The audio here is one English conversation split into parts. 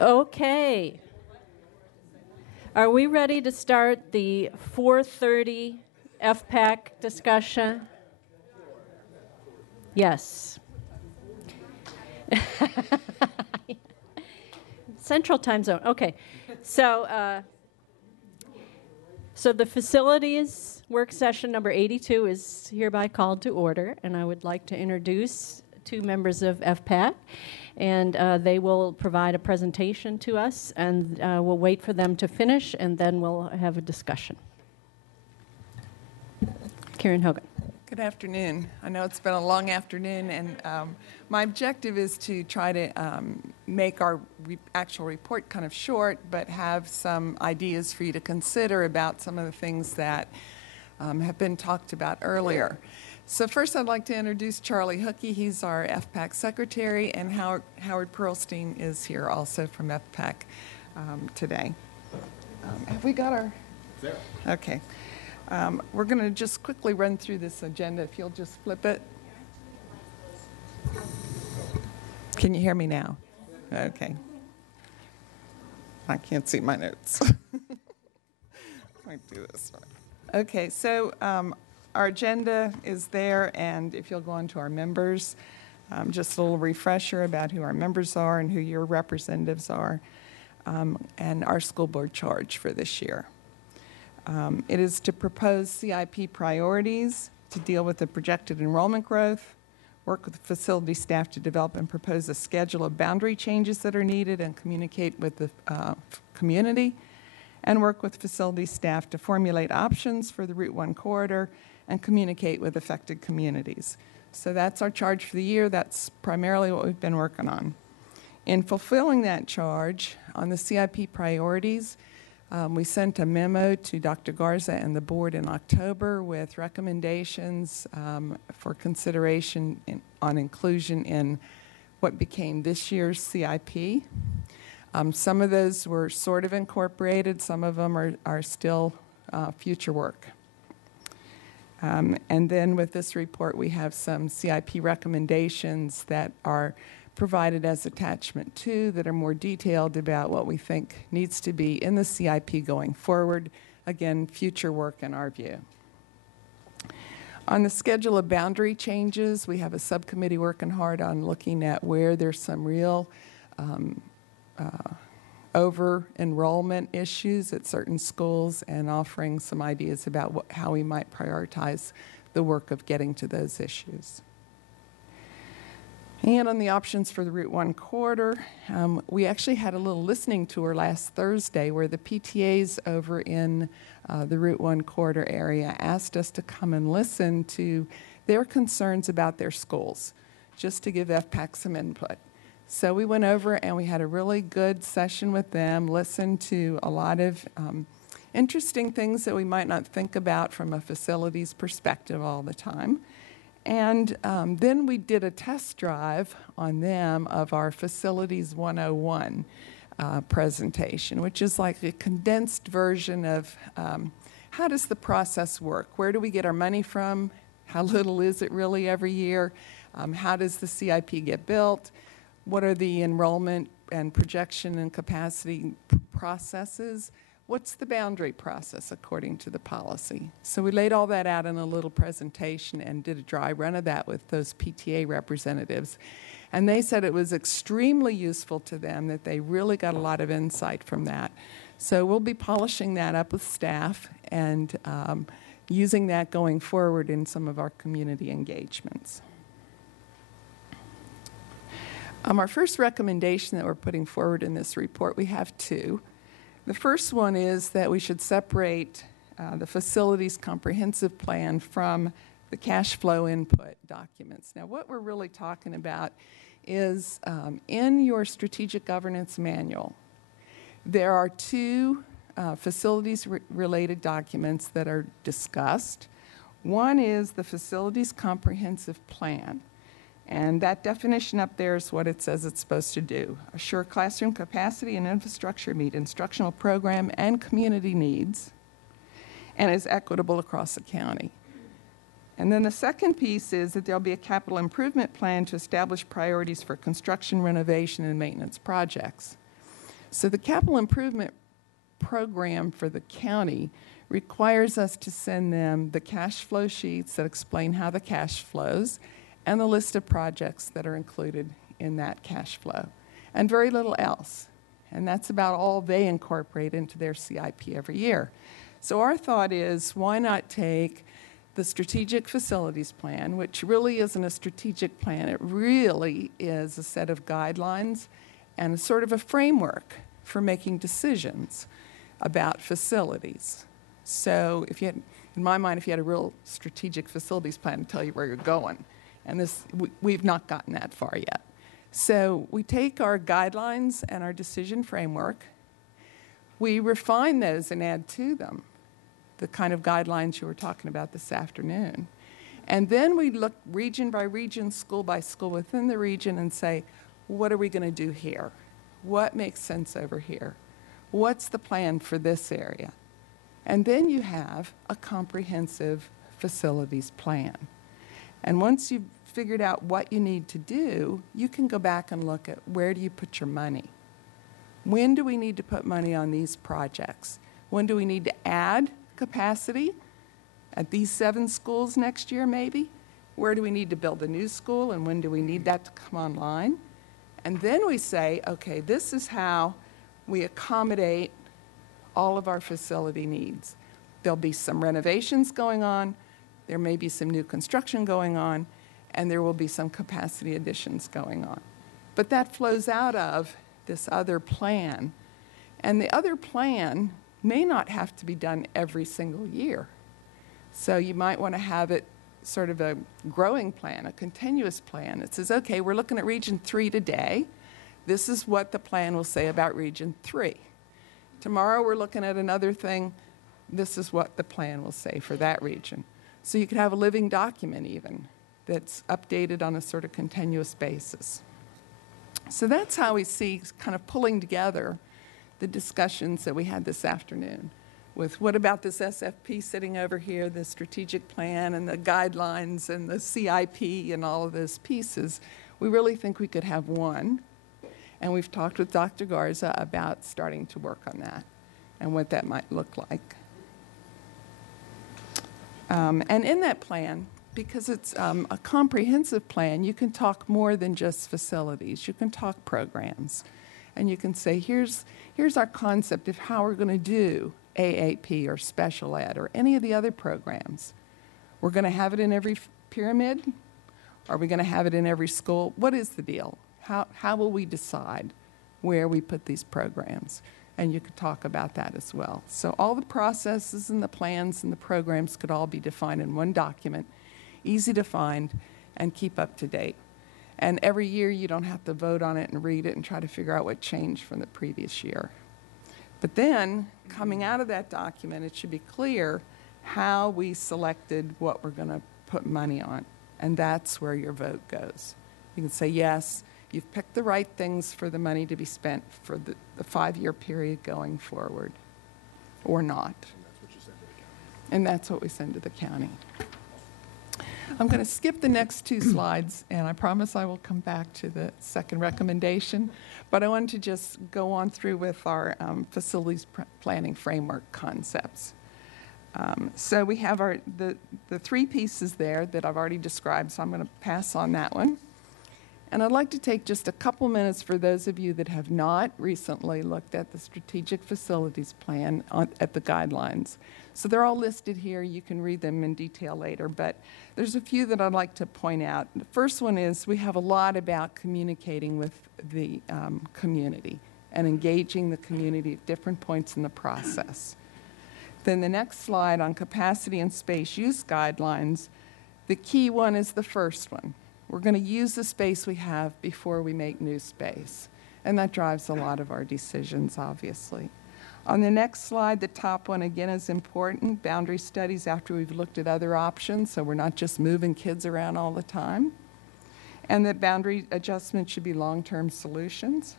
Okay. Are we ready to start the 4:30 FPAC discussion? Yes. Central time zone. Okay. So the facilities work session number 82 is hereby called to order, and I would like to introduce two members of FPAC, and they will provide a presentation to us, and we'll wait for them to finish, and then we'll have a discussion. Karen Hogan. Good afternoon. I know it's been a long afternoon, and my objective is to try to make our actual report kind of short, but have some ideas for you to consider about some of the things that have been talked about earlier. So first I'd like to introduce Charlie Hookey. He's our FPAC secretary, and Howard Pearlstein is here also from FPAC today. Have we got our... There. Okay. We're going to just quickly run through this agenda. If you'll just flip it. Can you hear me now? Okay. I can't see my notes. Might do this one. Okay, so our agenda is there, and if you'll go on to our members, just a little refresher about who our members are and who your representatives are, and our school board charge for this year. It is to propose CIP priorities to deal with the projected enrollment growth, work with facility staff to develop and propose a schedule of boundary changes that are needed and communicate with the community, and work with facility staff to formulate options for the Route 1 corridor and communicate with affected communities. So that's our charge for the year. That's primarily what we've been working on. In fulfilling that charge on the CIP priorities, we sent a memo to Dr. Garza and the board in October with recommendations for consideration on inclusion in what became this year's CIP. Some of those were sort of incorporated. Some of them are still future work. And then with this report, we have some CIP recommendations that are provided as attachment 2 that are more detailed about what we think needs to be in the CIP going forward. Again, future work in our view. On the schedule of boundary changes, we have a subcommittee working hard on looking at where there's some real over-enrollment issues at certain schools and offering some ideas about how we might prioritize the work of getting to those issues. And on the options for the Route 1 corridor, we actually had a little listening tour last Thursday where the PTAs over in the Route 1 corridor area asked us to come and listen to their concerns about their schools, just to give FPAC some input. So we went over and we had a really good session with them, listened to a lot of interesting things that we might not think about from a facilities perspective all the time. And then we did a test drive on them of our Facilities 101 presentation, which is like a condensed version of how does the process work? Where do we get our money from? How little is it really every year? How does the CIP get built? What are the enrollment and projection and capacity processes? What's the boundary process according to the policy? So we laid all that out in a little presentation and did a dry run of that with those PTA representatives. And they said it was extremely useful to them, that they really got a lot of insight from that. So we'll be polishing that up with staff and using that going forward in some of our community engagements. Our first recommendation that we're putting forward in this report, we have two. The first one is that we should separate the facilities comprehensive plan from the cash flow input documents. Now, what we're really talking about is in your strategic governance manual, there are two facilities-related documents that are discussed. One is the facilities comprehensive plan. And that definition up there is what it says it's supposed to do. Assure classroom capacity and infrastructure meet instructional program and community needs, and is equitable across the county. And then the second piece is that there'll be a capital improvement plan to establish priorities for construction, renovation, and maintenance projects. So the capital improvement program for the county requires us to send them the cash flow sheets that explain how the cash flows and the list of projects that are included in that cash flow, and very little else. And that's about all they incorporate into their CIP every year. So our thought is, why not take the strategic facilities plan, which really isn't a strategic plan, it really is a set of guidelines and a sort of a framework for making decisions about facilities. So if you had, in my mind, if you had a real strategic facilities plan to tell you where you're going, and this, we've not gotten that far yet. So we take our guidelines and our decision framework, we refine those and add to them the kind of guidelines you were talking about this afternoon. And then we look region by region, school by school within the region and say, what are we going to do here? What makes sense over here? What's the plan for this area? And then you have a comprehensive facilities plan. And once you've figured out what you need to do, you can go back and look at where do you put your money? When do we need to put money on these projects? When do we need to add capacity at these 7 schools next year maybe? Where do we need to build a new school, and when do we need that to come online? And then we say, okay, this is how we accommodate all of our facility needs. There'll be some renovations going on, there may be some new construction going on, and there will be some capacity additions going on. But that flows out of this other plan. And the other plan may not have to be done every single year. So you might want to have it sort of a growing plan, a continuous plan. It says, okay, we're looking at Region 3 today. This is what the plan will say about Region 3. Tomorrow we're looking at another thing. This is what the plan will say for that region. So you could have a living document even that's updated on a sort of continuous basis. So that's how we see kind of pulling together the discussions that we had this afternoon with what about this SFP sitting over here, the strategic plan and the guidelines and the CIP and all of those pieces. We really think we could have one. And we've talked with Dr. Garza about starting to work on that and what that might look like. And in that plan, because it's a comprehensive plan, you can talk more than just facilities. You can talk programs. And you can say, here's our concept of how we're going to do AAP or special ed or any of the other programs. We're going to have it in every pyramid? Are we going to have it in every school? What is the deal? How will we decide where we put these programs? And you could talk about that as well. So all the processes and the plans and the programs could all be defined in one document, easy to find and keep up to date. And every year you don't have to vote on it and read it and try to figure out what changed from the previous year. But then, coming out of that document, it should be clear how we selected what we're going to put money on. And that's where your vote goes. You can say, yes, you've picked the right things for the money to be spent for the 5-year period going forward, or not. And that's what we send to the county. I'm going to skip the next 2 slides, and I promise I will come back to the second recommendation. But I wanted to just go on through with our facilities planning framework concepts. So we have the 3 pieces there that I've already described, so I'm going to pass on that one. And I'd like to take just a couple minutes for those of you that have not recently looked at the strategic facilities plan at the guidelines. So they're all listed here. You can read them in detail later, but there's a few that I'd like to point out. The first one is we have a lot about communicating with the community and engaging the community at different points in the process. Then the next slide on capacity and space use guidelines, the key one is the first one. We're going to use the space we have before we make new space. And that drives a lot of our decisions, obviously. On the next slide, the top one again is important, boundary studies after we've looked at other options, so we're not just moving kids around all the time. And that boundary adjustments should be long-term solutions.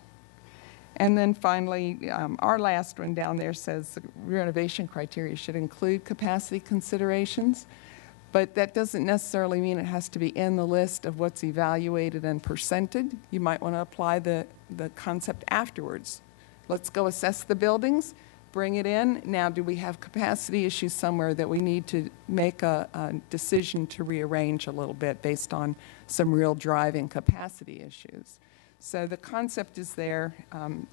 And then finally, our last one down there says the renovation criteria should include capacity considerations. But that doesn't necessarily mean it has to be in the list of what's evaluated and percented. You might want to apply the concept afterwards. Let's go assess the buildings, bring it in. Now, do we have capacity issues somewhere that we need to make a decision to rearrange a little bit based on some real driving capacity issues? So the concept is there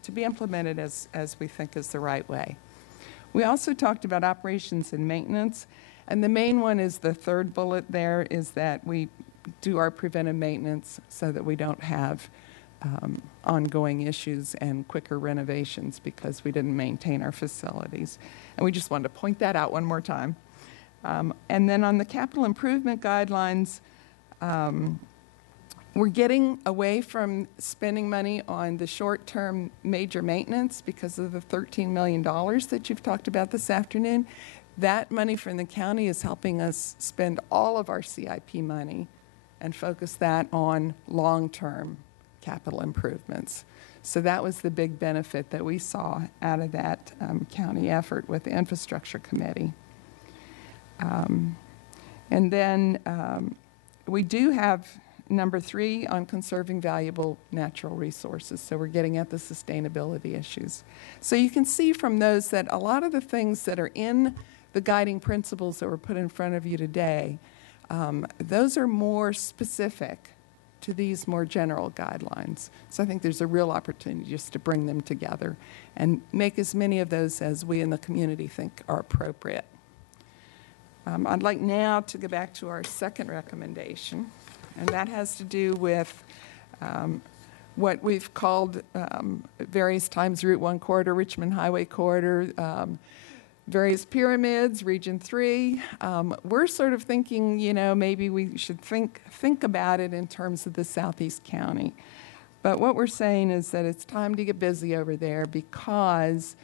to be implemented as we think is the right way. We also talked about operations and maintenance. And the main one is the third bullet there, is that we do our preventive maintenance so that we don't have ongoing issues and quicker renovations because we didn't maintain our facilities. And we just wanted to point that out one more time. And then on the capital improvement guidelines, we're getting away from spending money on the short-term major maintenance because of the $13 million that you've talked about this afternoon. That money from the county is helping us spend all of our CIP money and focus that on long-term capital improvements. So that was the big benefit that we saw out of that county effort with the infrastructure committee. And then we do have number 3 on conserving valuable natural resources. So we're getting at the sustainability issues. So you can see from those that a lot of the things that are in the guiding principles that were put in front of you today, those are more specific to these more general guidelines. So I think there's a real opportunity just to bring them together and make as many of those as we in the community think are appropriate. I'd like now to go back to our second recommendation, and that has to do with what we've called various times Route 1 corridor, Richmond Highway corridor, various pyramids, Region 3. We're sort of thinking, you know, maybe we should think about it in terms of the Southeast County. But what we're saying is that it's time to get busy over there because,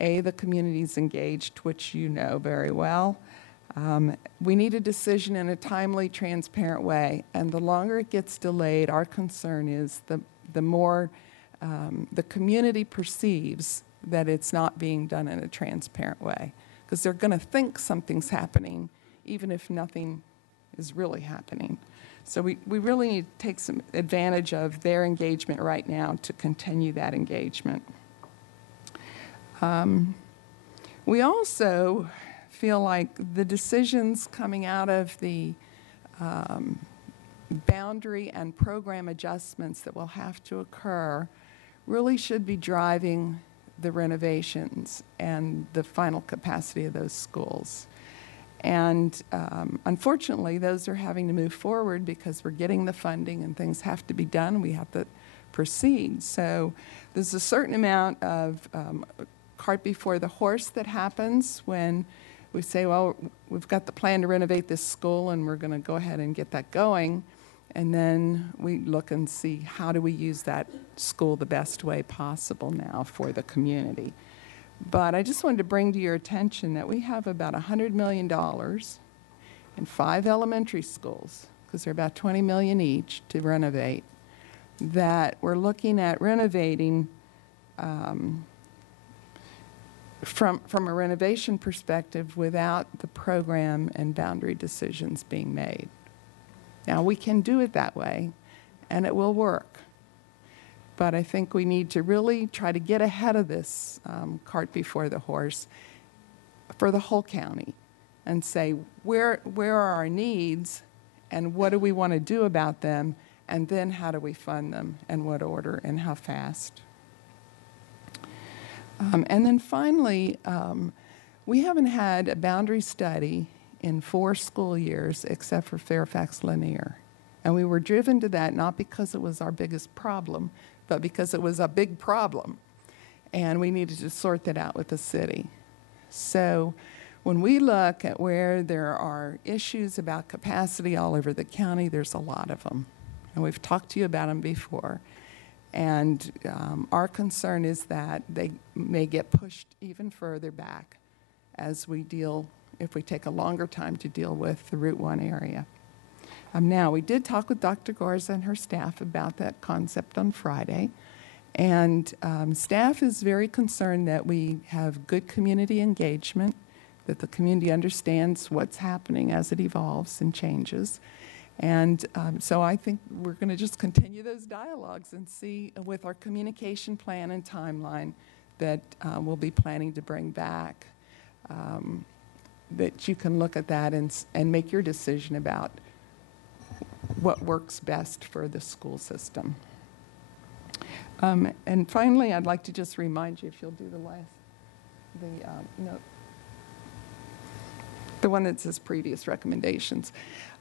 A, the community's engaged, which you know very well. We need a decision in a timely, transparent way. And the longer it gets delayed, our concern is the more the community perceives that it's not being done in a transparent way, because they're going to think something's happening even if nothing is really happening. So we really need to take some advantage of their engagement right now to continue that engagement. We also feel like the decisions coming out of the boundary and program adjustments that will have to occur really should be driving the renovations and the final capacity of those schools. And unfortunately, those are having to move forward because we're getting the funding and things have to be done. We have to proceed. So there's a certain amount of cart before the horse that happens when we say, well, we've got the plan to renovate this school and we're going to go ahead and get that going. And then we look and see how do we use that school the best way possible now for the community. But I just wanted to bring to your attention that we have about $100 million in 5 elementary schools, because they're about $20 million each to renovate, that we're looking at renovating from a renovation perspective without the program and boundary decisions being made. Now, we can do it that way, and it will work. But I think we need to really try to get ahead of this cart before the horse for the whole county and say, where are our needs and what do we want to do about them, and then how do we fund them, and what order, and how fast. And then finally, we haven't had a boundary study in 4 school years except for Fairfax Lanier. And we were driven to that not because it was our biggest problem, but because it was a big problem. And we needed to sort that out with the city. So when we look at where there are issues about capacity all over the county, there's a lot of them. And we've talked to you about them before. And our concern is that they may get pushed even further back as we deal, if we take a longer time to deal with the Route 1 area. Now, we did talk with Dr. Garza and her staff about that concept on Friday. And staff is very concerned that we have good community engagement, that the community understands what's happening as it evolves and changes. And so I think we're going to just continue those dialogues and see with our communication plan and timeline that we'll be planning to bring back, that you can look at that and make your decision about what works best for the school system. And finally, I'd like to just remind you, if you'll do the one that says previous recommendations.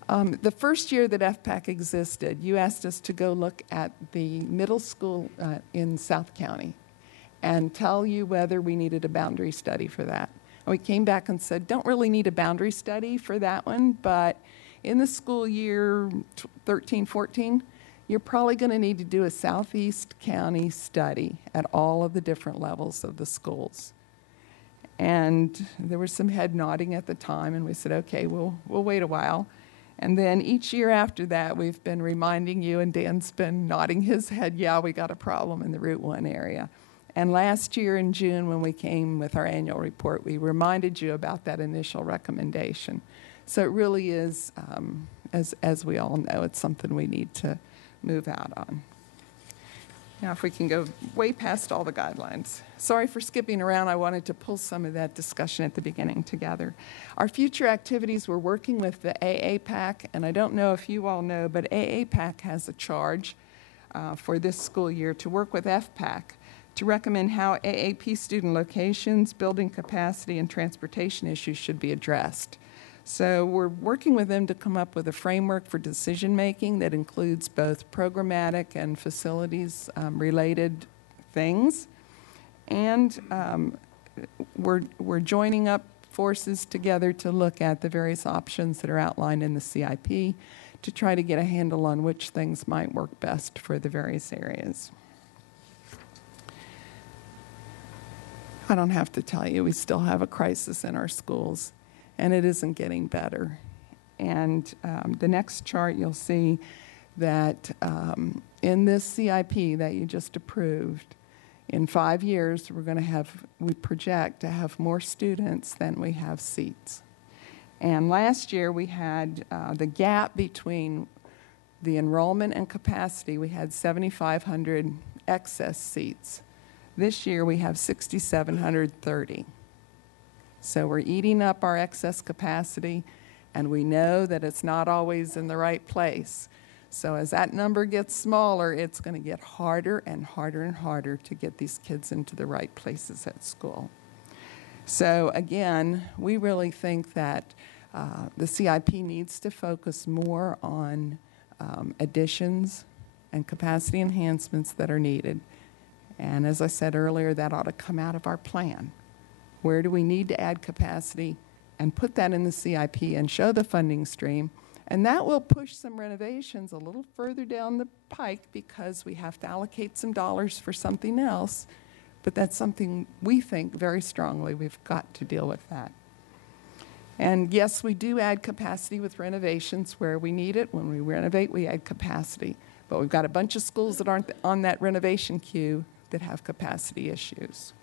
The first year that FPAC existed, you asked us to go look at the middle school in South County and tell you whether we needed a boundary study for that. And we came back and said, don't really need a boundary study for that one, but in the school year 13-14, you're probably going to need to do a Southeast County study at all of the different levels of the schools. And there was some head nodding at the time, and we said, okay, we'll wait a while. And then each year after that, we've been reminding you, and Dan's been nodding his head, yeah, we got a problem in the Route 1 area. And last year in June, when we came with our annual report, we reminded you about that initial recommendation. So it really is, as we all know, it's something we need to move out on. Now, if we can go way past all the guidelines. Sorry for skipping around. I wanted to pull some of that discussion at the beginning together. Our future activities, we're working with the FPAC, and I don't know if you all know, but FPAC has a charge for this school year to work with FPAC to recommend how AAP student locations, building capacity, and transportation issues should be addressed. So we're working with them to come up with a framework for decision-making that includes both programmatic and facilities-related things. And we're joining up forces together to look at the various options that are outlined in the CIP to try to get a handle on which things might work best for the various areas. I don't have to tell you, we still have a crisis in our schools, and it isn't getting better. And the next chart, you'll see that in this CIP that you just approved, in 5 years, we project to have more students than we have seats. And last year, we had the gap between the enrollment and capacity, we had 7,500 excess seats. This year, we have 6,730. So we're eating up our excess capacity, and we know that it's not always in the right place. So as that number gets smaller, it's going to get harder and harder and harder to get these kids into the right places at school. So again, we really think that the CIP needs to focus more on additions and capacity enhancements that are needed. And as I said earlier, that ought to come out of our plan. Where do we need to add capacity, and put that in the CIP and show the funding stream. And that will push some renovations a little further down the pike because we have to allocate some dollars for something else. But that's something we think very strongly we've got to deal with that. And yes, we do add capacity with renovations where we need it. When we renovate, we add capacity. But we've got a bunch of schools that aren't on that renovation queue that have capacity issues.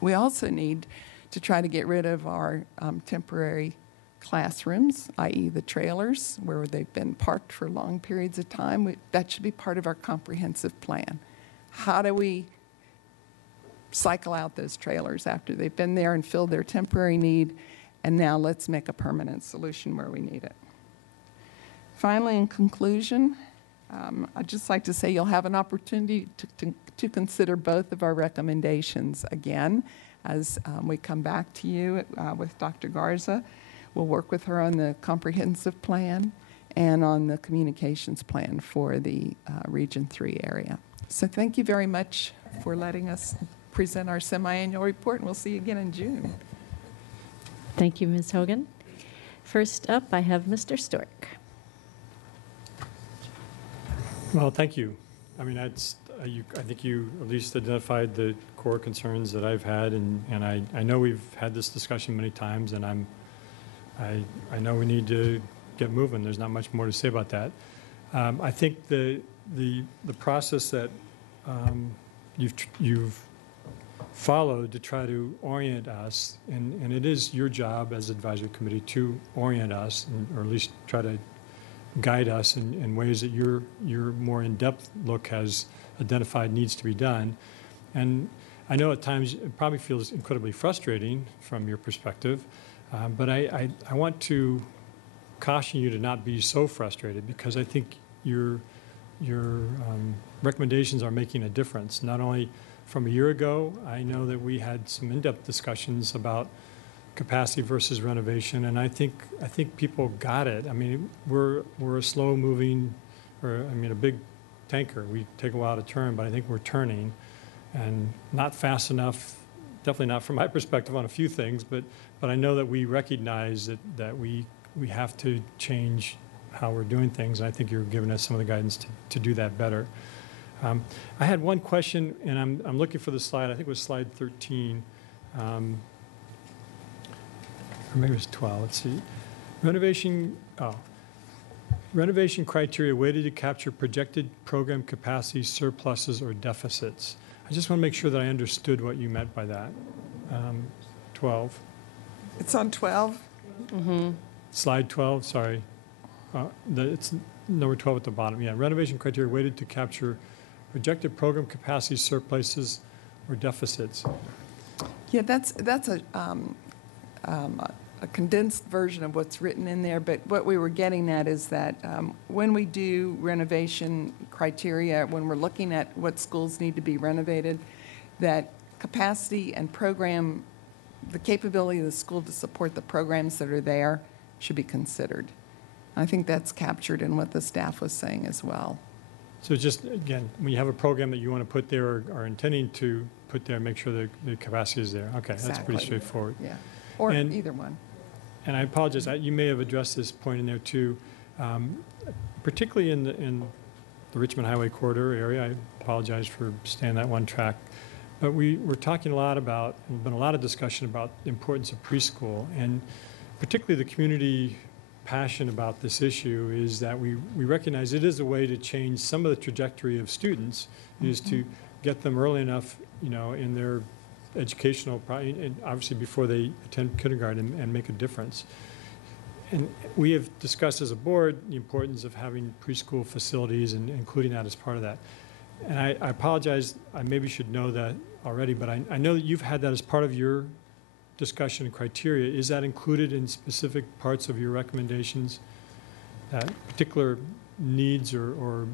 We also need to try to get rid of our temporary classrooms, i.e. the trailers, where they've been parked for long periods of time. That should be part of our comprehensive plan. How do we cycle out those trailers after they've been there and filled their temporary need, and now let's make a permanent solution where we need it. Finally, in conclusion, I'd just like to say you'll have an opportunity to consider both of our recommendations again as we come back to you with Dr. Garza. We'll work with her on the comprehensive plan and on the communications plan for the Region 3 area. So thank you very much for letting us present our semi-annual report, and we'll see you again in June. Thank you, Ms. Hogan. First up, I have Mr. Stork. Well, thank you. I mean, I think you at least identified the core concerns that I've had, and I know we've had this discussion many times, and I know we need to get moving. There's not much more to say about that. I think the process that you've followed to try to orient us, and it is your job as advisory committee to orient us, or at least try to guide us in ways that your more in-depth look has identified needs to be done. And I know at times it probably feels incredibly frustrating from your perspective, but I want to caution you to not be so frustrated, because I think your recommendations are making a difference. Not only from a year ago, I know that we had some in-depth discussions about capacity versus renovation, and I think people got it. I mean, we're a slow-moving, a big tanker. We take a while to turn, but I think we're turning, and not fast enough. Definitely not from my perspective on a few things, but I know that we recognize that we have to change how we're doing things, and I think you're giving us some of the guidance to do that better. I had one question, and I'm looking for the slide. I think it was slide 13, or maybe it was 12. Let's see. Renovation criteria weighted to capture projected program capacity, surpluses, or deficits. I just want to make sure that I understood what you meant by that. 12. It's on 12? Mm-hmm. Slide 12, sorry. It's number 12 at the bottom. Yeah, renovation criteria weighted to capture projected program capacity, surpluses, or deficits. Yeah, that's a condensed version of what's written in there, but what we were getting at is that when we do renovation criteria, when we're looking at what schools need to be renovated, that capacity and program, the capability of the school to support the programs that are there should be considered. I think that's captured in what the staff was saying as well. So just, again, when you have a program that you want to put there or are intending to put there, make sure the capacity is there. Okay, Exactly. That's pretty straightforward. Yeah, or either one. And I apologize, you may have addressed this point in there too, particularly in the Richmond Highway corridor area. I apologize for staying that one track. But we're talking a lot about, there's been a lot of discussion about the importance of preschool, and particularly the community passion about this issue is that we recognize it is a way to change some of the trajectory of students, is to get them early enough, in their educational, and obviously before they attend kindergarten, and make a difference. And we have discussed as a board the importance of having preschool facilities and including that as part of that. And I apologize, I maybe should know that already, but I know that you've had that as part of your discussion criteria. Is that included in specific parts of your recommendations, that particular needs or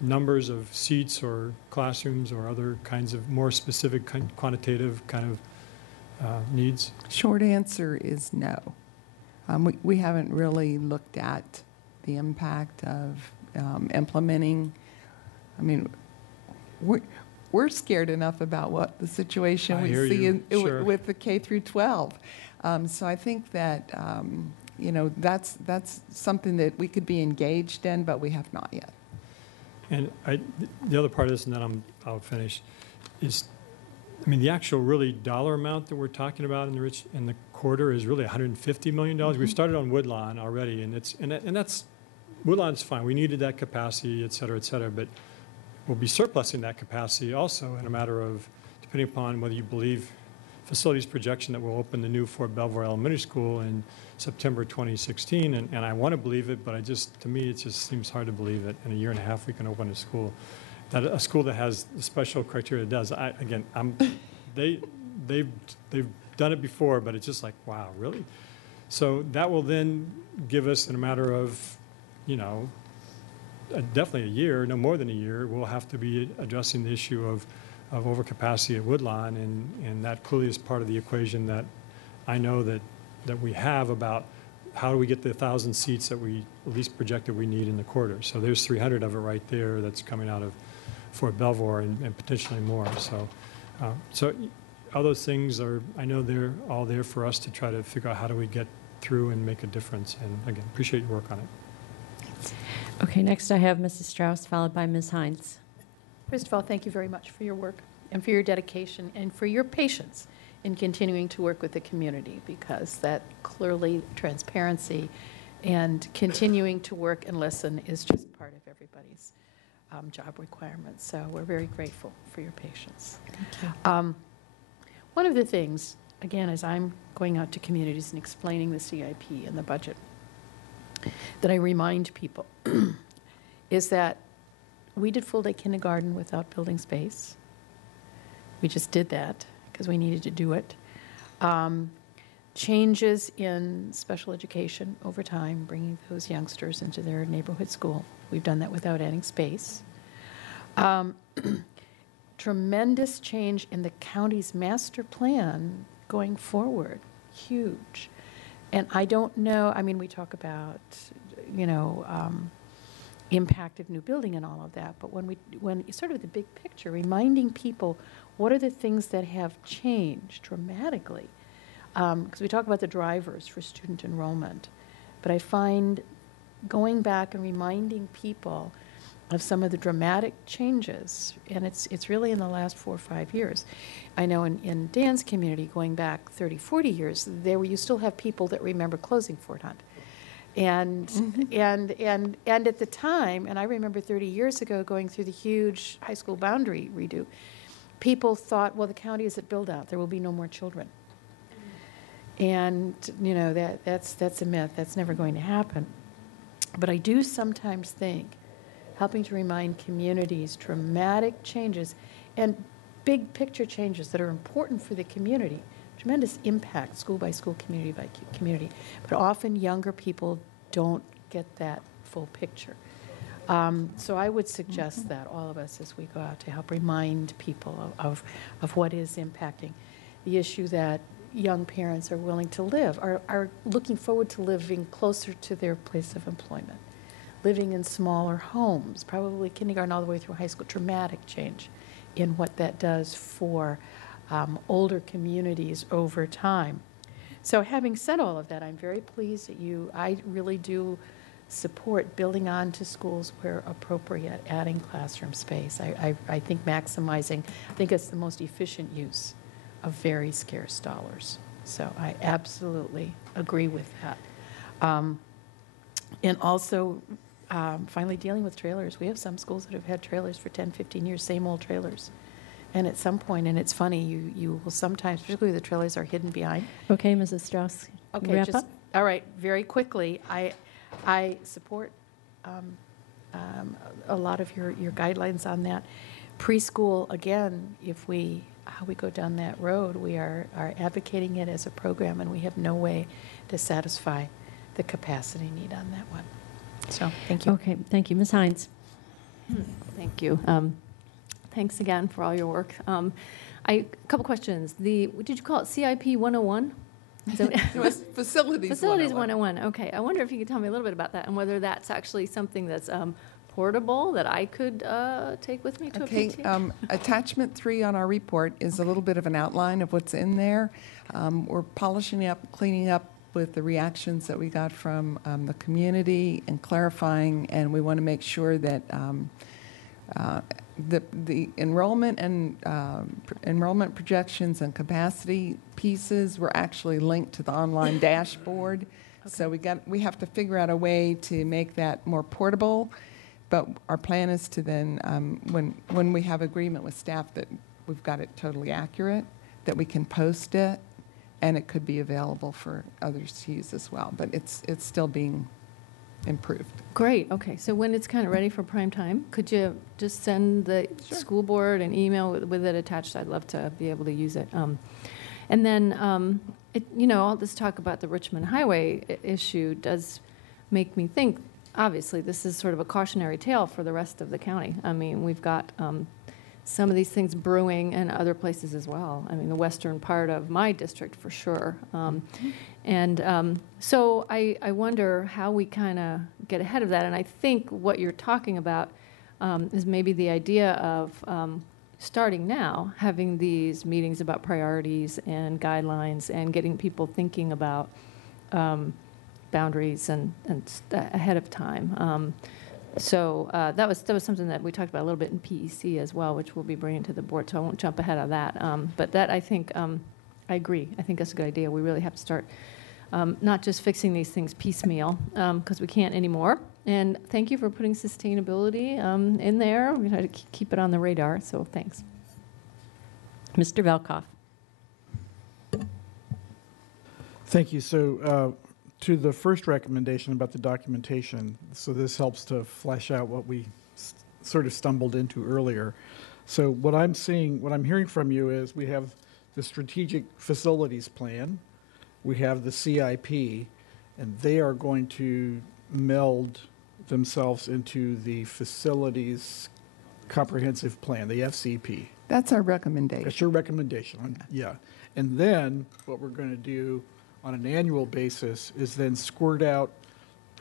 numbers of seats or classrooms or other kinds of more specific quantitative kind of needs? Short Answer is no. We haven't really looked at the impact of implementing. I mean, we're scared enough about what the situation we see Sure. with the K through 12. So I think that, that's something that we could be engaged in, but we have not yet. And the other part of this, and then I'll finish, is, the actual really dollar amount that we're talking about in the quarter is really $150 million. Mm-hmm. We've started on Woodlawn already, and that's Woodlawn's fine. We needed that capacity, et cetera, but we'll be surplusing that capacity also in a matter of, depending upon whether you believe facilities projection that will open the new Fort Belvoir Elementary School in September 2016, and I want to believe it, but to me, it just seems hard to believe that in a year and a half we can open a school that has the special criteria it does. They've done it before, but it's just like, wow, really? So that will then give us, in a matter of, definitely a year, no more than a year, we'll have to be addressing the issue of overcapacity at Woodlawn, and that clearly is part of the equation that I know that we have about how do we get the 1,000 seats that we at least projected we need in the quarter. So there's 300 of it right there that's coming out of Fort Belvoir and potentially more. So all those things I know they're all there for us to try to figure out how do we get through and make a difference. And again, appreciate your work on it. Okay, next I have Mrs. Strauss, followed by Ms. Hines. First of all, thank you very much for your work and for your dedication and for your patience in continuing to work with the community, because that clearly transparency and continuing to work and listen is just part of everybody's job requirements. So we're very grateful for your patience. One of the things, again, as I'm going out to communities and explaining the CIP and the budget, that I remind people is that we did full-day kindergarten without building space. We just did that because we needed to do it. Changes in special education over time, bringing those youngsters into their neighborhood school. We've done that without adding space. Tremendous change in the county's master plan going forward, huge. And I don't know, I mean, we talk about, impact of new building and all of that, but when sort of the big picture, reminding people what are the things that have changed dramatically, because we talk about the drivers for student enrollment, but I find going back and reminding people of some of the dramatic changes, and it's really in the last 4 or 5 years. I know in Dan's community, going back 30, 40 years, you still have people that remember closing Fort Hunt. And at the time, and I remember 30 years ago going through the huge high school boundary redo, people thought, well, the county is at build-out. There will be no more children. And, that's a myth. That's never going to happen. But I do sometimes think, helping to remind communities dramatic changes and big picture changes that are important for the community, tremendous impact, school by school, community by community. But often younger people don't get that full picture. So I would suggest that all of us as we go out to help remind people of what is impacting the issue that young parents are willing to live, are looking forward to living closer to their place of employment, living in smaller homes, probably kindergarten all the way through high school, dramatic change in what that does for older communities over time. So having said all of that, I'm very pleased that I really do support building on to schools where appropriate, adding classroom space. I think maximizing, I think it's the most efficient use of very scarce dollars. So I absolutely agree with that. And also, finally dealing with trailers. We have some schools that have had trailers for 10, 15 years, same old trailers. And at some point, and it's funny, you will sometimes, particularly the trailers are hidden behind. Okay, Mrs. Strauss, Okay, wrap up. all right, very quickly. I support a lot of your guidelines on that. Preschool, again, how we go down that road, we are advocating it as a program, and we have no way to satisfy the capacity need on that one. So, thank you. Okay, thank you. Ms. Hines. Thank you. Thanks again for all your work. A couple questions. Did you call it CIP 101? It was Facilities 101. Okay. I wonder if you could tell me a little bit about that and whether that's actually something that's portable that I could take with me to a PTA? Attachment 3 on our report is a little bit of an outline of what's in there. We're polishing up, cleaning up with the reactions that we got from the community and clarifying, and we want to make sure that the enrollment and enrollment projections and capacity pieces were actually linked to the online dashboard. Okay. So we have to figure out a way to make that more portable. But our plan is to then, when we have agreement with staff that we've got it totally accurate, that we can post it, and it could be available for others to use as well. But it's still being improved. Great. Okay. So when it's kind of ready for prime time, could you just send the school board an email with it attached? I'd love to be able to use it. And then, all this talk about the Richmond Highway issue does make me think, obviously, this is sort of a cautionary tale for the rest of the county. I mean, we've got some of these things brewing in other places as well. I mean, the western part of my district for sure. So I wonder how we kind of get ahead of that. And I think what you're talking about is maybe the idea of starting now, having these meetings about priorities and guidelines and getting people thinking about boundaries and ahead of time. So that was something that we talked about a little bit in PEC as well, which we'll be bringing to the board, so I won't jump ahead of that. But that, I think, I agree. I think that's a good idea. We really have to start not just fixing these things piecemeal, because we can't anymore. And thank you for putting sustainability in there. We try to keep it on the radar, so thanks. Mr. Velkoff. Thank you. So to the first recommendation about the documentation, so this helps to flesh out what we sort of stumbled into earlier. So what I'm hearing from you is we have the strategic facilities plan, we have the CIP, and they are going to meld themselves into the facilities comprehensive plan, the FCP. That's our recommendation. That's your recommendation, yeah. And then what we're going to do on an annual basis is then squirt out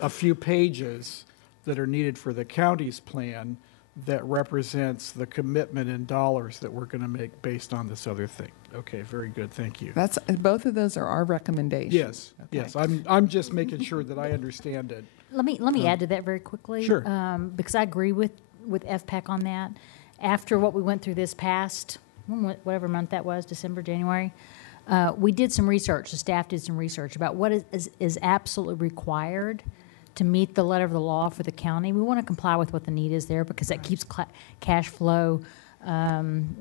a few pages that are needed for the county's plan that represents the commitment in dollars that we're going to make based on this other thing. Okay, very good, thank you. Both of those are our recommendations. Yes, Okay. yes, I'm just making sure that I understand it. Let me add to that very quickly. Sure. Because I agree with FPAC on that. After what we went through this past, whatever month that was, December, January, we did some research, the staff did some research about what is absolutely required to meet the letter of the law for the county. We want to comply with what the need is there because that keeps cash flow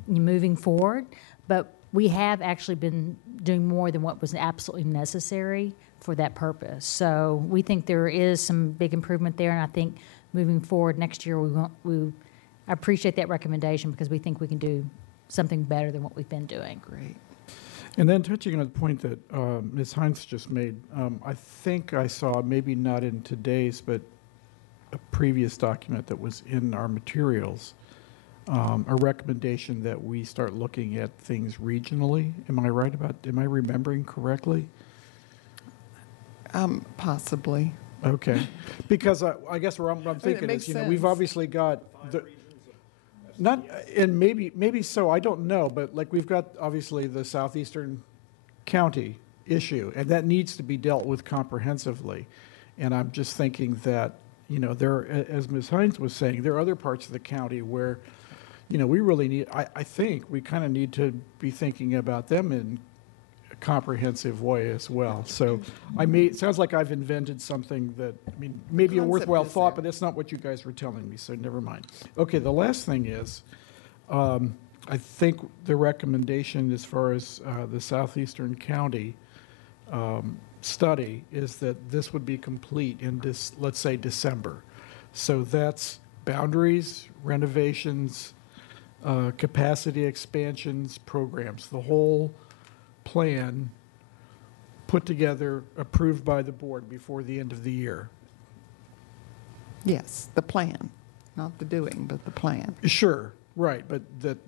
moving forward. But we have actually been doing more than what was absolutely necessary for that purpose. So we think there is some big improvement there, and I think moving forward next year, I appreciate that recommendation because we think we can do something better than what we've been doing. Great. And then touching on the point that Ms. Heinz just made, I think I saw, maybe not in today's, but a previous document that was in our materials, a recommendation that we start looking at things regionally. Am I remembering correctly? Possibly. Okay. Because I guess what I'm thinking is, we've obviously got and maybe so, I don't know, but like we've got obviously the southeastern county issue, and that needs to be dealt with comprehensively. And I'm just thinking that, there, as Ms. Heinz was saying, there are other parts of the county where, we really need, I think we kind of need to be thinking about them in a comprehensive way as well. So it sounds like I've invented something that, maybe a worthwhile thought, but that's not what you guys were telling me, so never mind. Okay, the last thing is, I think the recommendation as far as the southeastern county study is that this would be complete in this, let's say, December. So that's boundaries, renovations, capacity expansions, programs, the whole plan put together, approved by the board before the end of the year. Yes, the plan, not the doing, but the plan. Sure, right, but that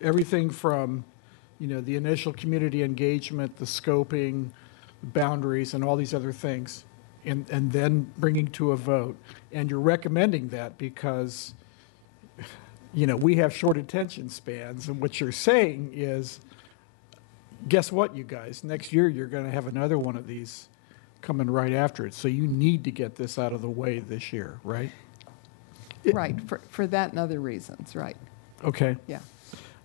everything from, the initial community engagement, the scoping, boundaries, and all these other things, and then bringing to a vote. And you're recommending that because, we have short attention spans, and what you're saying is, guess what, you guys? Next year, you're going to have another one of these coming right after it. So you need to get this out of the way this year, right? Right, for that and other reasons, right. Okay. Yeah.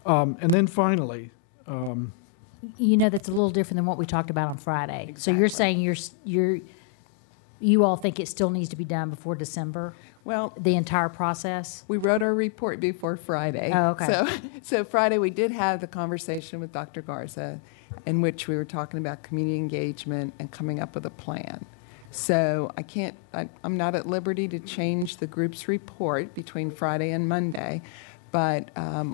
And then finally, That's a little different than what we talked about on Friday. Exactly. So you're saying you all think it still needs to be done before December? Well, The entire process? we wrote our report before Friday. Oh, okay. So Friday, we did have the conversation with Dr. Garza in which we were talking about community engagement and coming up with a plan. So I'm not at liberty to change the group's report between Friday and Monday, but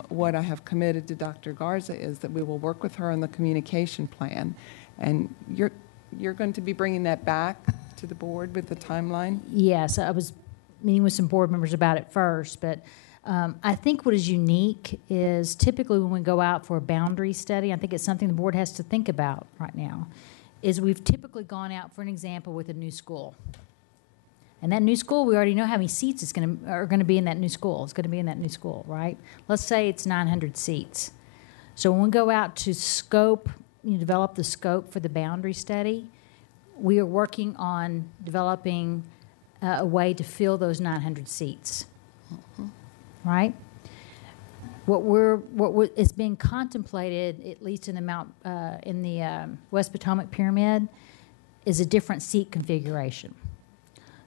what I have committed to Dr. Garza is that we will work with her on the communication plan. And you're going to be bringing that back to the board with the timeline? Yes, I was meeting with some board members about it first, but I think what is unique is typically when we go out for a boundary study, I think it's something the board has to think about right now, is we've typically gone out, for an example, with a new school. And that new school, we already know how many seats are going to be in that new school. It's going to be in that new school, right? Let's say it's 900 seats. So when we go out to scope, develop the scope for the boundary study, we are working on developing a way to fill those 900 seats, right? What is being contemplated, at least in the West Potomac Pyramid, is a different seat configuration.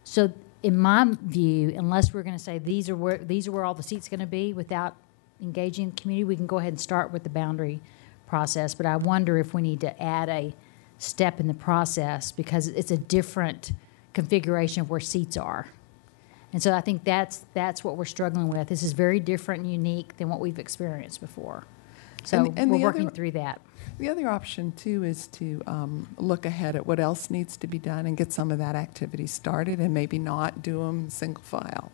So in my view, unless we're going to say these are where all the seats are going to be without engaging the community, we can go ahead and start with the boundary process. But I wonder if we need to add a step in the process because it's a different configuration of where seats are. And so I think that's what we're struggling with. This is very different and unique than what we've experienced before. So And we're the working other- through that. The other option, too, is to look ahead at what else needs to be done and get some of that activity started and maybe not do them single file.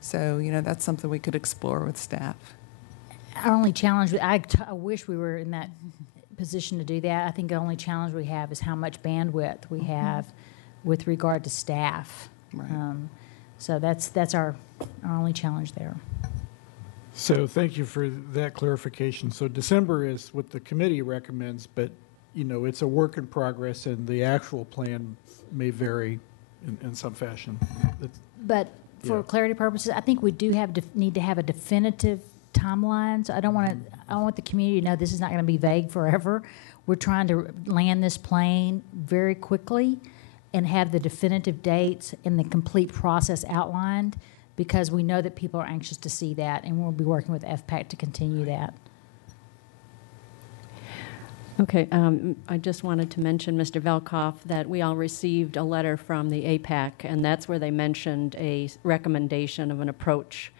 So, that's something we could explore with staff. Our only challenge, I wish we were in that position to do that. I think the only challenge we have is how much bandwidth we have with regard to staff. Right. So that's our only challenge there. So thank you for that clarification. So December is what the committee recommends, but, it's a work in progress, and the actual plan may vary in some fashion. But for Yeah. clarity purposes, I think we do need to have a definitive timeline. So I don't want the community to know this is not going to be vague forever. We're trying to land this plane very quickly and have the definitive dates and the complete process outlined, because we know that people are anxious to see that, and we'll be working with FPAC to continue that. Okay, I just wanted to mention, Mr. Velkoff, that we all received a letter from the APAC, and that's where they mentioned a recommendation of an approach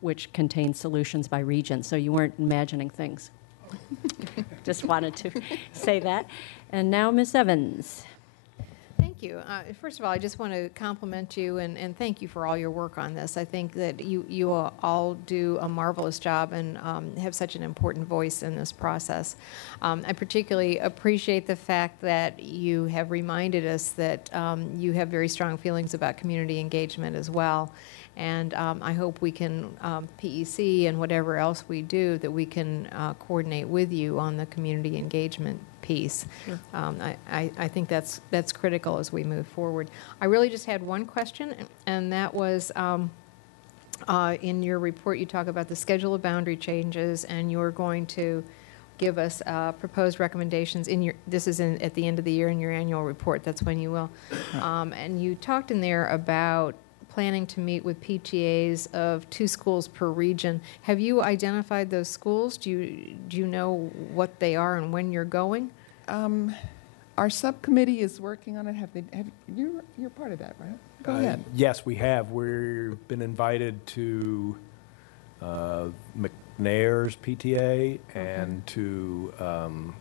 which contains solutions by region, so you weren't imagining things. Just wanted to say that. And now, Ms. Evans. Thank you. First of all, I just want to compliment you and thank you for all your work on this. I think that you all do a marvelous job and have such an important voice in this process. I particularly appreciate the fact that you have reminded us that you have very strong feelings about community engagement as well. And I hope we can, PEC and whatever else we do, that we can coordinate with you on the community engagement piece. Sure. I think that's critical as we move forward. I really just had one question, and that was in your report you talk about the schedule of boundary changes, and you're going to give us proposed recommendations this is at the end of the year in your annual report. That's when you will. And you talked in there about planning to meet with PTAs of 2 schools per region. Have you identified those schools? Do you know what they are and when you're going? Our subcommittee is working on it. You're part of that, right? Go ahead. Yes, we have. We've been invited to McNair's PTA and to,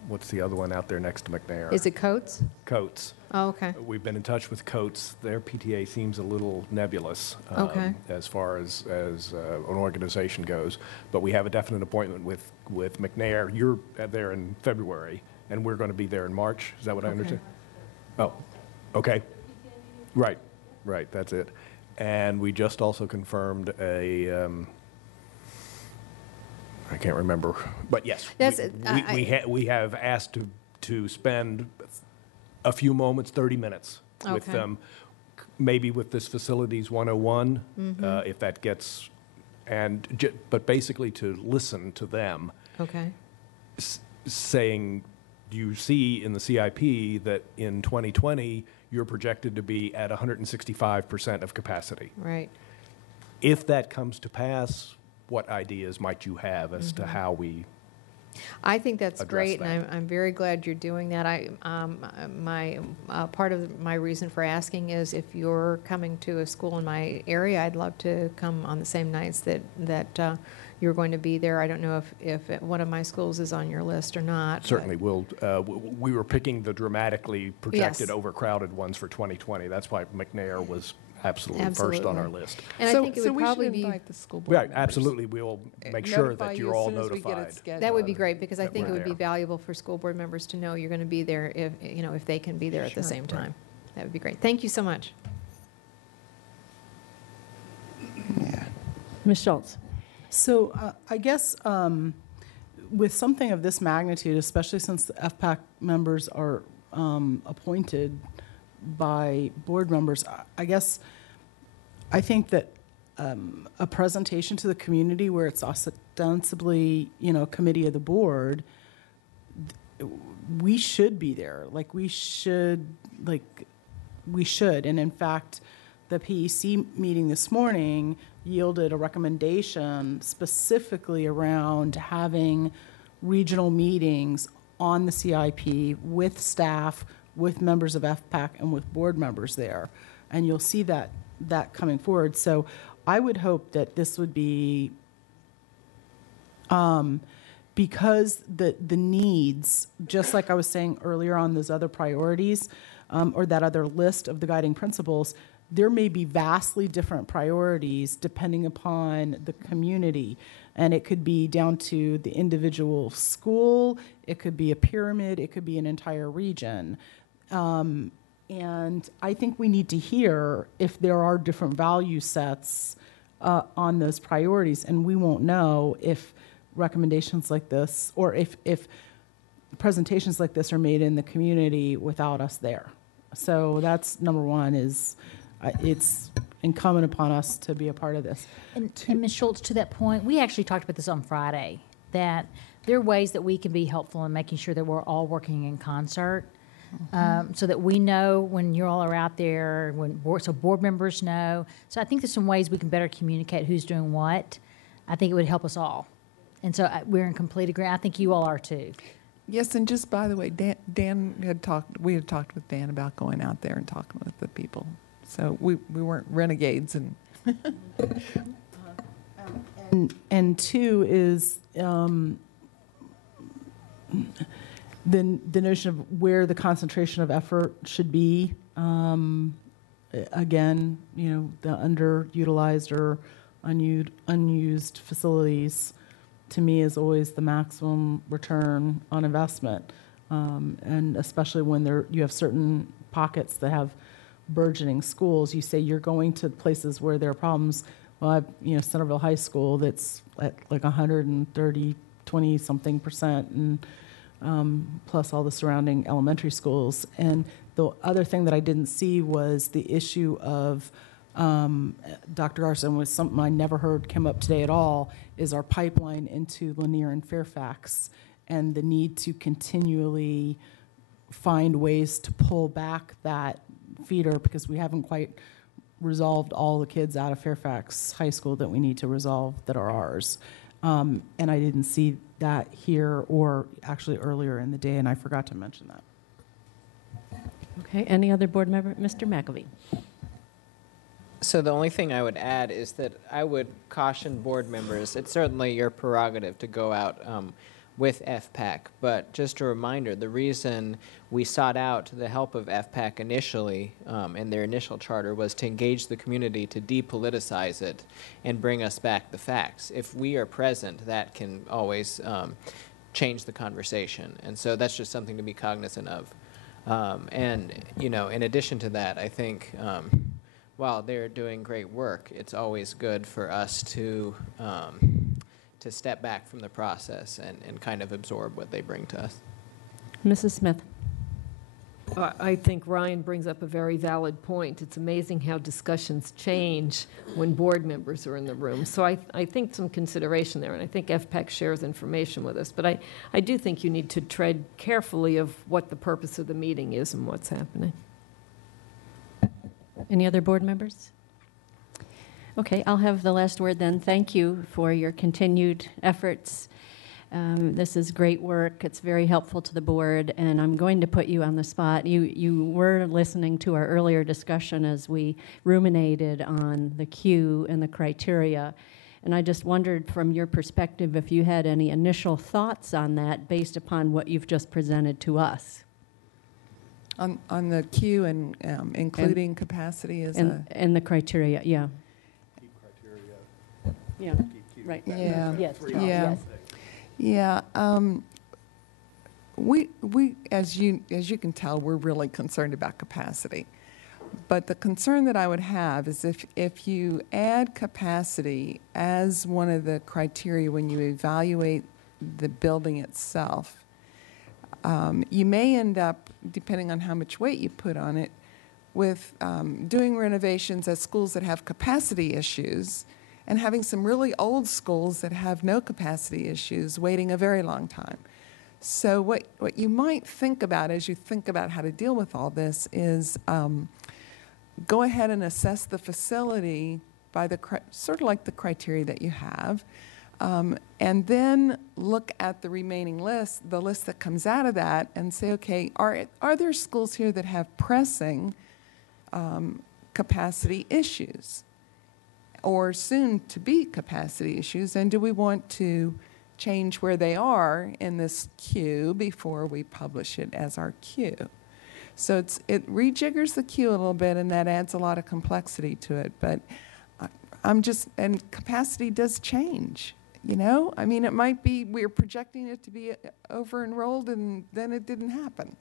what's the other one out there next to McNair? Is it Coates? Coates. Oh, okay. We've been in touch with Coates. Their PTA seems a little nebulous Okay. as far as an organization goes. But we have a definite appointment with McNair. You're there in February, and we're going to be there in March. Is that what I understand? Oh, okay. Right, that's it. And we just also confirmed I can't remember, but yes, we have asked to spend a few moments, 30 minutes with Okay. them, maybe with this Facilities 101, if that gets, but basically to listen to them, Okay. saying, do you see in the CIP that in 2020 you're projected to be at 165% of capacity? Right. If that comes to pass, what ideas might you have as to how we I think that's address great, that? and I'm very glad you're doing that. Part of my reason for asking is if you're coming to a school in my area, I'd love to come on the same nights that you're going to be there. I don't know if one of my schools is on your list or not. but- Certainly will. We were picking the dramatically projected Yes. overcrowded ones for 2020. That's why McNair was absolutely first on our Absolutely. list. And I think it would we probably should be, invite the school board Right, members. absolutely. We'll make sure Notify that you you're as all soon as we get it notified. scheduled. that would be great, because I that think it we're would be there. valuable for school board members to know you're going to be there if they can be there at the Sure. same time. That would be great. Thank you so much. Yeah. Ms. Schultz. So I guess with something of this magnitude, especially since the FPAC members are appointed by board members, I think that a presentation to the community where it's ostensibly, committee of the board, we should be there. Like, we should like we should. And in fact, the PEC meeting this morning yielded a recommendation specifically around having regional meetings on the CIP with staff, with members of FPAC, and with board members there. And you'll see that coming forward. So I would hope that this would be, because the needs, just like I was saying earlier on those other priorities, or that other list of the guiding principles, there may be vastly different priorities depending upon the community. And it could be down to the individual school, it could be a pyramid, it could be an entire region. And I think we need to hear if there are different value sets on those priorities. And we won't know if recommendations like this, or if presentations like this are made in the community without us there. So that's number one, is it's incumbent upon us to be a part of this. And Ms. Schultz, to that point, we actually talked about this on Friday, that there are ways that we can be helpful in making sure that we're all working in concert, so that we know when you all are out there, so board members know. So I think there's some ways we can better communicate who's doing what. I think it would help us all. And so we're in complete agreement. I think you all are too. Yes, and just by the way, Dan had talked. We had talked with Dan about going out there and talking with the people. So we weren't renegades. And and two is the notion of where the concentration of effort should be. Again, the underutilized or unused facilities, to me, is always the maximum return on investment, and especially when you have certain pockets that have burgeoning schools. You say you're going to places where there are problems. Well, Centerville High School, that's at like 130, 20-something percent, and plus all the surrounding elementary schools. And the other thing that I didn't see was the issue of Dr. Garson, was something I never heard come up today at all, is our pipeline into Lanier and Fairfax, and the need to continually find ways to pull back that feeder, because we haven't quite resolved all the kids out of Fairfax High School that we need to resolve that are ours. And I didn't see that here or actually earlier in the day, and I forgot to mention that. Okay, any other board member? Mr. McAvee. So the only thing I would add is that I would caution board members, it's certainly your prerogative to go out with FPAC, but just a reminder, the reason we sought out the help of FPAC initially in their initial charter was to engage the community, to depoliticize it and bring us back the facts. If we are present, that can always change the conversation, and so that's just something to be cognizant of. And in addition to that, I think while they're doing great work, it's always good for us to step back from the process and kind of absorb what they bring to us. Mrs. Smith. I think Ryan brings up a very valid point. It's amazing how discussions change when board members are in the room. So I think some consideration there, and I think FPAC shares information with us. But I do think you need to tread carefully of what the purpose of the meeting is and what's happening. Any other board members? Okay, I'll have the last word then. Thank you for your continued efforts. This is great work. It's very helpful to the board, and I'm going to put you on the spot. You were listening to our earlier discussion as we ruminated on the Q and the criteria, and I just wondered from your perspective if you had any initial thoughts on that based upon what you've just presented to us. On the Q and including capacity as and the criteria, yeah. Keep criteria. Yeah, right. Yeah. Yes. Yeah. Yeah. We as you can tell, we're really concerned about capacity. But the concern that I would have is if you add capacity as one of the criteria when you evaluate the building itself, you may end up, depending on how much weight you put on it, with doing renovations at schools that have capacity issues and having some really old schools that have no capacity issues waiting a very long time. So what you might think about as you think about how to deal with all this is go ahead and assess the facility by the sort of like the criteria that you have, and then look at the remaining list, the list that comes out of that, and say, okay, are there schools here that have pressing capacity issues or soon to be capacity issues, and do we want to change where they are in this queue before we publish it as our queue? So it rejiggers the queue a little bit, and that adds a lot of complexity to it. But and capacity does change, you know? I mean, it might be we're projecting it to be over-enrolled, and then it didn't happen.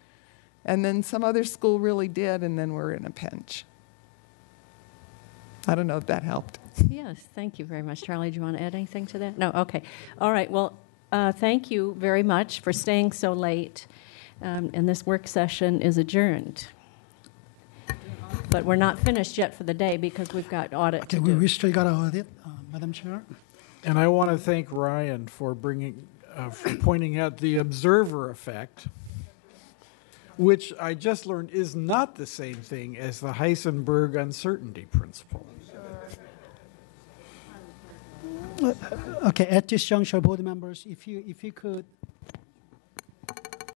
And then some other school really did, and then we're in a pinch. I don't know if that helped. Yes, thank you very much. Charlie, do you want to add anything to that? No? Okay. All right. Well, thank you very much for staying so late. And this work session is adjourned. But we're not finished yet for the day because we've got audit to do. We still got an audit, Madam Chair. And I want to thank Ryan for for pointing out the observer effect, which I just learned is not the same thing as the Heisenberg uncertainty principle. Okay, at this juncture, board members, if you could